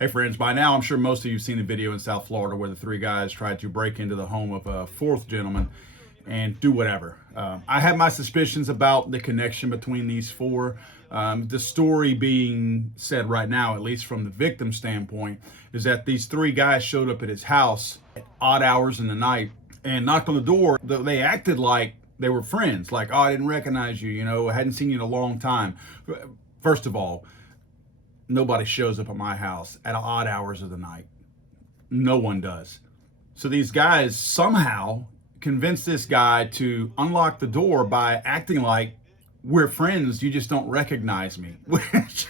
Hey friends, by now I'm sure most of you have seen a video in South Florida where the three guys tried to break into the home of a fourth gentleman and do whatever. I have my suspicions about the connection between these four. The story being said right now, at least from the victim standpoint, is that these three guys showed up at his house at odd hours in the night and knocked on the door. They acted like they were friends, like, oh, I didn't recognize you, I hadn't seen you in a long time. First of all, nobody shows up at my house at odd hours of the night. No one does. So these guys somehow convinced this guy to unlock the door by acting like we're friends, you just don't recognize me. Which,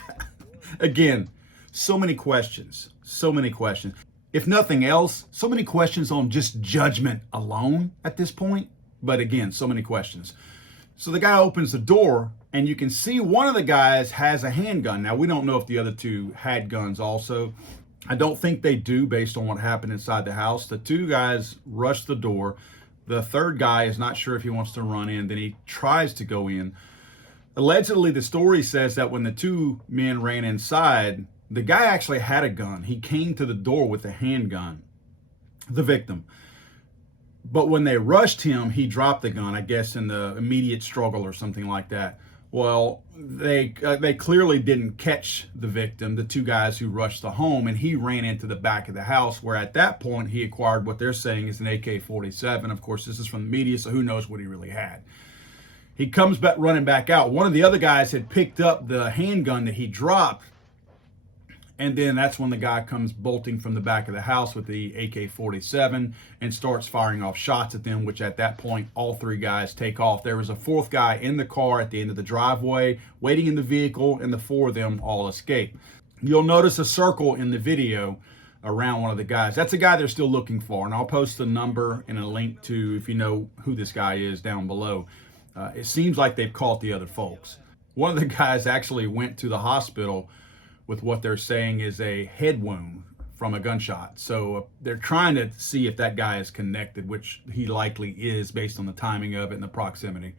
again, so many questions. If nothing else, so many questions on just judgment alone at this point. But again, so many questions. So the guy opens the door and you can see one of the guys has a handgun. Now, we don't know if the other two had guns also. I don't think they do based on what happened inside the house. The two guys rush the door. The third guy is not sure if he wants to run in. Then he tries to go in. Allegedly, the story says that when the two men ran inside, the guy actually had a gun. He came to the door with a handgun, the victim. But when they rushed him, he dropped the gun, I guess, in the immediate struggle or something like that. Well, they clearly didn't catch the victim, the two guys who rushed the home, and he ran into the back of the house, where at that point he acquired what they're saying is an AK-47. Of course, this is from the media, so who knows what he really had. He comes back running back out. One of the other guys had picked up the handgun that he dropped, and then that's when the guy comes bolting from the back of the house with the AK-47 and starts firing off shots at them, which at that point, all three guys take off. There was a fourth guy in the car at the end of the driveway, waiting in the vehicle, and the four of them all escape. You'll notice a circle in the video around one of the guys. That's a guy they're still looking for, and I'll post a number and a link to, if you know who this guy is, down below. It seems like they've caught the other folks. One of the guys actually went to the hospital with what they're saying is a head wound from a gunshot. So they're trying to see if that guy is connected, which he likely is based on the timing of it and the proximity.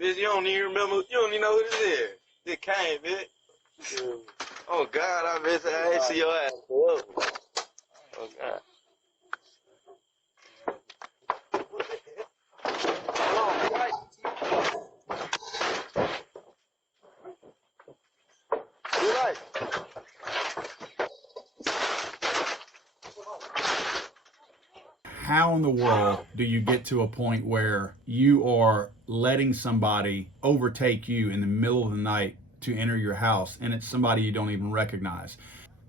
Bitch, you don't even remember, you don't even know who this is. This came, bitch. Oh, God, I bet I ain't see your ass. Oh, God. How in the world do you get to a point where you are letting somebody overtake you in the middle of the night to enter your house, and it's somebody you don't even recognize?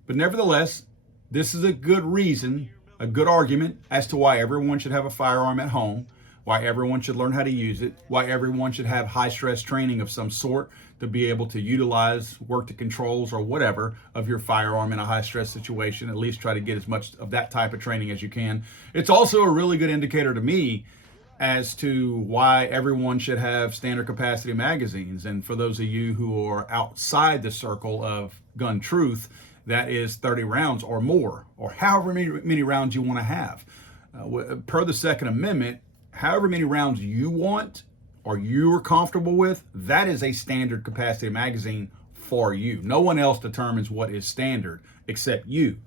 But nevertheless, this is a good reason, a good argument as to why everyone should have a firearm at home, why everyone should learn how to use it, why everyone should have high stress training of some sort to be able to utilize, work the controls or whatever of your firearm in a high stress situation. At least try to get as much of that type of training as you can. It's also a really good indicator to me as to why everyone should have standard capacity magazines. And for those of you who are outside the circle of gun truth, that is 30 rounds or more, or however many rounds you want to have. Per the Second Amendment, however many rounds you want or you are comfortable with, that is a standard capacity magazine for you. No one else determines what is standard except you.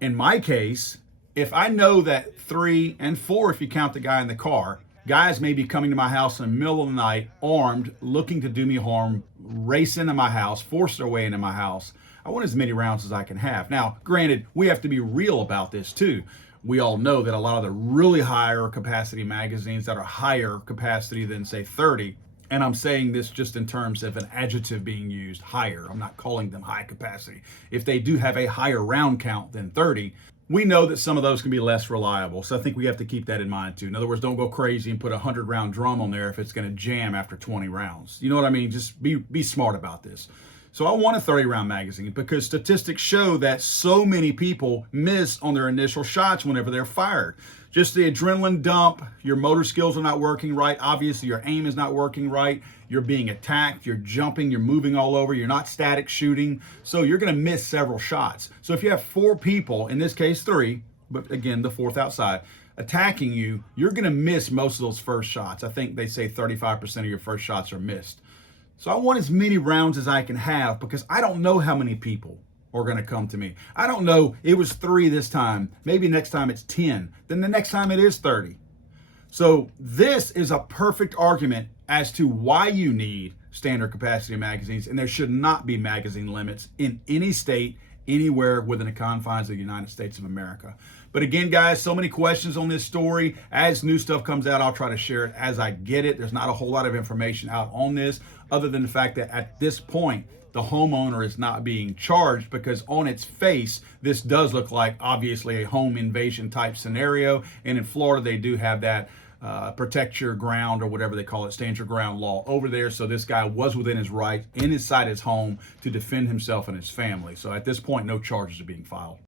In my case, if I know that 3 and 4, if you count the guy in the car, guys may be coming to my house in the middle of the night, armed, looking to do me harm, race into my house, force their way into my house, I want as many rounds as I can have. Now, granted, we have to be real about this too. We all know that a lot of the really higher capacity magazines that are higher capacity than, say, 30, and I'm saying this just in terms of an adjective being used, higher. I'm not calling them high capacity. If they do have a higher round count than 30, we know that some of those can be less reliable. So I think we have to keep that in mind too. In other words, don't go crazy and put a 100-round drum on there if it's going to jam after 20 rounds. You know what I mean? Just be smart about this. So I want a 30-round magazine because statistics show that so many people miss on their initial shots whenever they're fired. Just the adrenaline dump, your motor skills are not working right. Obviously, your aim is not working right. You're being attacked, you're jumping, you're moving all over, you're not static shooting. So you're going to miss several shots. So if you have 4 people, in this case 3, but again, the 4th outside, attacking you, you're going to miss most of those first shots. I think they say 35% of your first shots are missed. So I want as many rounds as I can have because I don't know how many people are going to come to me. I don't know. It was 3 this time. Maybe next time it's 10. Then the next time it is 30. So this is a perfect argument as to why you need standard capacity magazines, and there should not be magazine limits in any state, anywhere within the confines of the United States of America. But again, guys, so many questions on this story. As new stuff comes out, I'll try to share it as I get it. There's not a whole lot of information out on this other than the fact that at this point, the homeowner is not being charged because on its face, this does look like obviously a home invasion type scenario. And in Florida, they do have that protect your ground or whatever they call it, stand your ground law over there. So this guy was within his right inside his home to defend himself and his family. So at this point, no charges are being filed.